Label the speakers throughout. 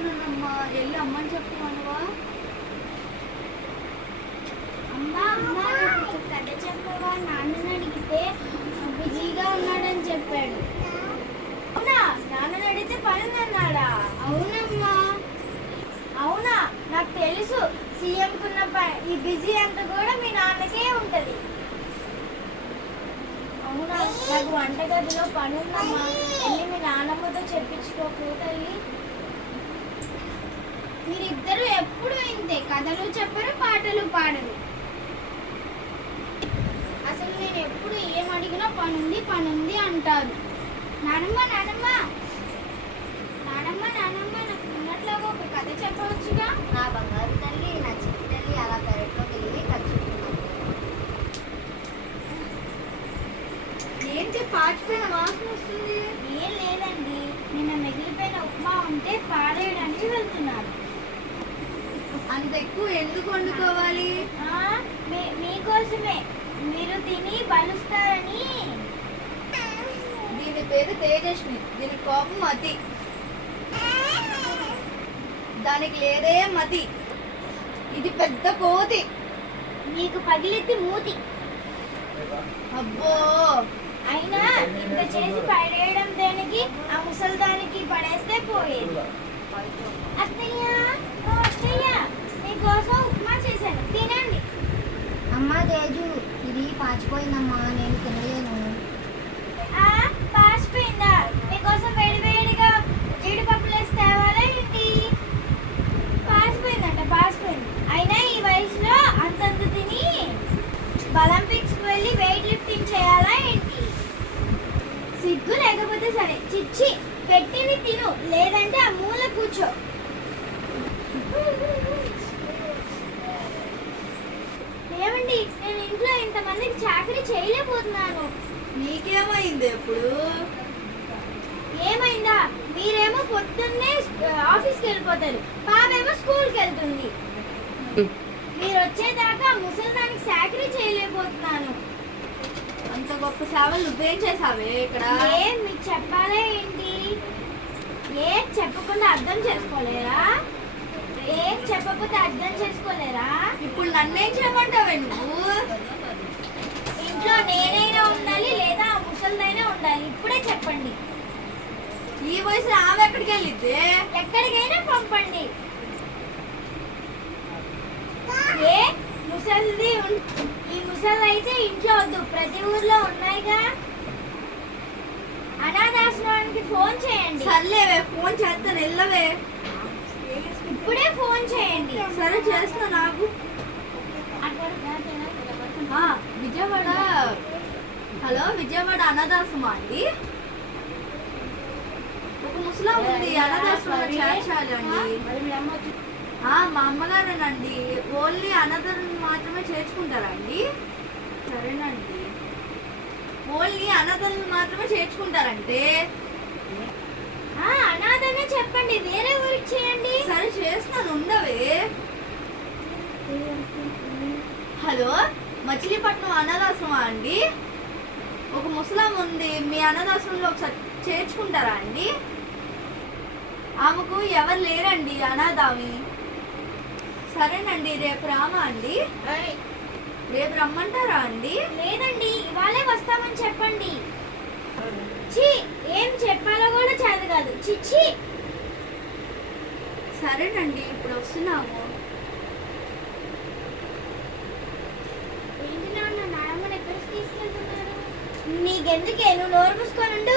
Speaker 1: ఉన్నానమ్మా వెళ్ళి అమ్మని
Speaker 2: చెప్పు అనువా
Speaker 3: అమ్మా అమ్మా నాకు చెప్పవా? నాన్నని అడిగితే బిజీగా ఉన్నాడని చెప్పాడు.
Speaker 1: అవునా? నాన్నని అడిగితే పని ఉందన్నాడా
Speaker 3: అవునమ్మా.
Speaker 1: అవునా? నాకు తెలుసు సీఎం సీఎంకున్న ఈ బిజీ అంతా కూడా మీ నాన్నకే ఉంటుంది. అవునా? నాకు వంటగదిలో పని ఉందమ్మా వెళ్ళి మీ నాన్నమ్మతో చెప్పించుకోకు
Speaker 2: మీరిద్దరు ఎప్పుడు ఇంతే. కథలు చెప్పరు పాటలు పాడరు. అసలు నేను ఎప్పుడు ఏం అడిగినా పనుంది పనుంది అంటారు. నానమ్మ నానమ్మ నానమ్మ నానమ్మ నాకు ఉన్నట్లుగా ఒక కథ చెప్పవచ్చుగా?
Speaker 1: నా బంగారు తల్లి నా చిట్టి తల్లి అలా పెరట్లోకి వెళ్ళి కలుసుకున్నాను
Speaker 2: ఏంటి పాచిపోయిన వాసన వస్తుంది?
Speaker 1: ఏం లేదండి. నిన్న మిగిలిపోయిన ఉప్మా ఉంటే పాడేయడానికి వెళ్తున్నాను
Speaker 2: అంత ఎక్కువ ఎందుకు వండుకోవాలి?
Speaker 1: ఆ, మీ- మీకోసమే. మీరు తిని బలుస్తారని.
Speaker 2: దీని పేరు తేజస్వి దీని కోపం అతి. దానికి లేదే మతి. ఇది పెద్ద కోతి.
Speaker 1: మీకు పగిలిద్ది మూతి.
Speaker 2: అబ్బో!
Speaker 1: అయినా ఇంత చేసి పడేయడం దేనికి? ఆ ముసల్దానికి పడేస్తే పోయేది అత్తయ్య ఓ అత్తయ్య మీకోసం ఉప్మా చేశాను తినండి
Speaker 4: అమ్మా తేజు ఇది పాచిపోయిందమ్మా నేను తినలేను
Speaker 1: ఆ పాసిపోయిందా మీకోసం వేడి వేడిగా జీడిపప్పులు వేసి తేవాలా ఏంటి పాసిపోయిందంట పాసిపోయింది అయినా ఈ వయసులో అంతంత తిని ఒలింపిక్స్కి వెళ్ళి వెయిట్ లిఫ్టింగ్ చేయాలా ఏంటి సిగ్గు లేకపోతే సరే. చిచ్చి పెట్టింది తిను. లేదంటే ఆ మూల కూర్చో. ఏమండి నేను ఇంట్లో ఇంతమందికి చాకరీ చేయలేకపోతున్నాను.
Speaker 2: నీకేమైంది ఎప్పుడు?
Speaker 1: ఏమైందా? మీరేమో పొద్దున్నే ఆఫీస్కి వెళ్ళిపోతారు. బాబేమో స్కూల్కి వెళ్తుంది. మీరు వచ్చేదాకా ముసలిదానికి చేయలేకపోతున్నాను
Speaker 2: గొప్ప సేవలు నువ్వేం చేసావే ఇక్కడ?
Speaker 1: ఏం మీకు చెప్పాలా ఏంటి? ఏం చెప్పకుండా అర్థం చేసుకోలేరా? ఏం చెప్పకపోతే అర్థం చేసుకోలేరా?
Speaker 2: ఇప్పుడు నన్నేం చేయమంటావే నువ్వు?
Speaker 1: ఇంట్లో నేనైనా ఉండాలి లేదా ముసలిదైనా ఉండాలి. ఇప్పుడే చెప్పండి.
Speaker 2: ఈ వయసులో ఆమె ఎక్కడికి వెళ్ళిద్ది?
Speaker 1: ఎక్కడికైనా పంపండి. ఏ? ముసలిది ముసలి అయితే ఇంట్లో వద్దు. ప్రతి ఊర్లో ఉన్నాయిగా. అనాథాశ్రమానికి ఫోన్ చేయండి.
Speaker 2: సర్లేవే ఫోన్ చేస్తాను వెళ్ళవే.
Speaker 1: ఇప్పుడే ఫోన్ చేయండి.
Speaker 2: సరే చేస్తా నాకు. విజయవాడ. హలో విజయవాడ అనాథాశ్రమా అండి? ఒక ముసలాం ఉంది అనాథాశ్రమం చేర్చాలి అండి. ఆ, మా అమ్మగారేనండి. ఓన్లీ అనాథలను మాత్రమే చేర్చుకుంటారా అండి సరేనండి. ఓన్లీ అనాథలను మాత్రమే చేర్చుకుంటారంటే?
Speaker 1: అనాథనే చెప్పండి. వేరే ఊరికి చేయండి.
Speaker 2: సరే చేస్తాను. ఉండవే. హలో? మచిలీపట్నం అనాథాశ్రమా అండి? ఒక ముసలాం ఉంది. మీ అనాథాశ్రమంలో ఒకసారి చేర్చుకుంటారా అండి? ఆమెకు ఎవరు లేరండి అనాథామి సరేనండి రేపు రామా అండి? రేపు రమ్మంటారా అండి?
Speaker 1: లేదండి ఇవాళే వస్తామని చెప్పండి. ఏం చెప్పాలో కూడా చేత కాదు. చిచ్చి
Speaker 2: సరేనండి ఇప్పుడు వస్తున్నాము.
Speaker 1: నీకెందుకే? నువ్వు నోరు మూసుకోనుండు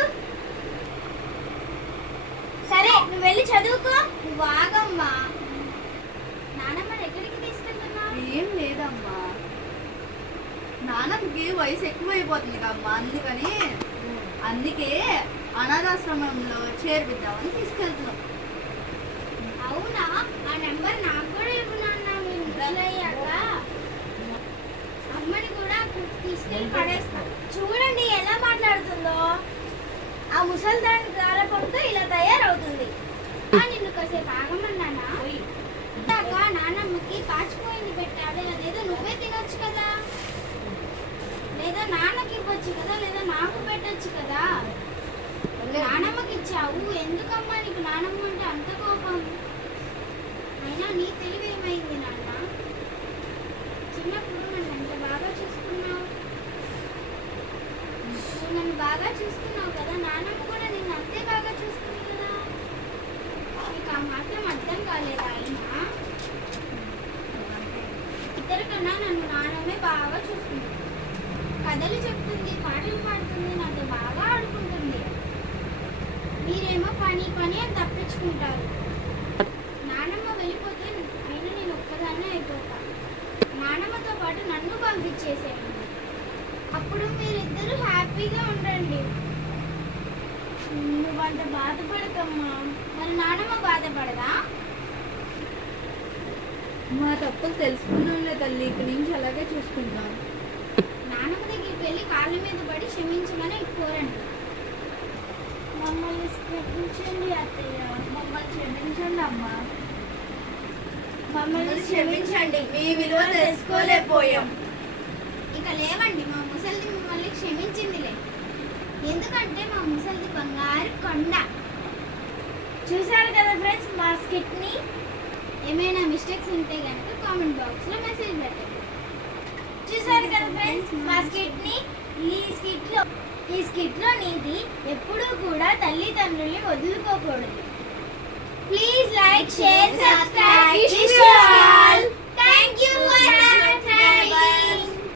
Speaker 1: సరే నువ్వు వెళ్ళి చదువుకో.
Speaker 2: నువ్వు ఆగమ్మా. ఏం లేదమ్మా. నాన్నకి వయసు ఎక్కువైపోతుంది కమ్మా అందుకని అందుకే అనాథాశ్రమంలో చేర్పిద్దామని తీసుకెళ్తున్నాం.
Speaker 1: అవునా? ఆ నెంబర్ నాకు కూడా ఇవ్వు నాన్న మీ ముసలయ్యాక. అమ్మని కూడా తీసుకెళ్ళి పడేస్తా. చూడండి ఎలా మాట్లాడుతుందో. ఆ ముసలి దాని గారపంతో ఇలా తయారవుతుంది. నిన్ను కాసేపు ఆగమన్నానా? ఇందాక నానమ్మకి పాచిపోయింది పెట్టాలి. అదేదో నువ్వే తినొచ్చు కదా. లేదా నాన్నకి ఇవ్వచ్చు కదా లేదా నాకు పెట్టొచ్చు కదా. నానమ్మకి ఇచ్చావు. ఎందుకమ్మా నీకు నానమ్మ అంటే అంత కోపం? అయినా నీ తెలివి ఏమైంది నాన్న? చిన్నప్పుడు నన్ను ఎంత బాగా చూసుకున్నావు? నన్ను బాగా చూసుకున్నావు కదా నానమ్మ కూడా నిన్ను అంతే బాగా చూసుకుంది కదా నీకు ఆ మాత్రం అర్థం కాలేదా అయినా
Speaker 3: అందరికన్నా నన్ను నాన్నమే బాగా చూసుకుంటుంది కథలు చెప్తుంది పాటలు పాడుతుంది నాతో బాగా ఆడుకుంటుంది. మీరేమో పని పని అని తప్పించుకుంటారు. నానమ్మ వెళ్ళిపోతే అయినా నేను ఒక్కదాన్నే అయిపోతాను నానమ్మతో పాటు నన్ను పంపించేసాను అప్పుడు మీరిద్దరూ హ్యాపీగా ఉండండి. నువ్వంత బాధపడకమ్మా. మరి నానమ్మ బాధపడదా?
Speaker 2: మా తప్పులు తెలుసుకున్నాంలే తల్లి. ఇక్కడి నుంచి అలాగే చూసుకుంటాం.
Speaker 3: నానమ్మ దగ్గరికి వెళ్ళి కాళ్ళ మీద పడి క్షమించమని కోరండి
Speaker 1: మమ్మల్ని క్షమించండి అత్తయ్య. మమ్మల్ని క్షమించండి అమ్మా. మమ్మల్ని క్షమించండి.
Speaker 2: మీ విలువ తెలుసుకోలేకపోయాం.
Speaker 3: ఇక లేవండి. మా ముసలిది మిమ్మల్ని క్షమించిందిలే. ఎందుకంటే మా ముసలిది బంగారు కొండ.
Speaker 1: చూసారు కదా ఫ్రెండ్స్ మా స్కిట్ని
Speaker 3: ఏమైనా మిస్టేక్స్ ఉంటే కనుక కామెంట్ బాక్స్లో మెసేజ్ పెట్టండి.
Speaker 1: చూసారు కదా ఫ్రెండ్స్ మా స్కిట్ని? ఈ స్కిట్లో ఈ స్కిట్లో నీది ఎప్పుడూ కూడా తల్లిదండ్రుల్ని వదులుకోకూడదు. Please like share subscribe thank you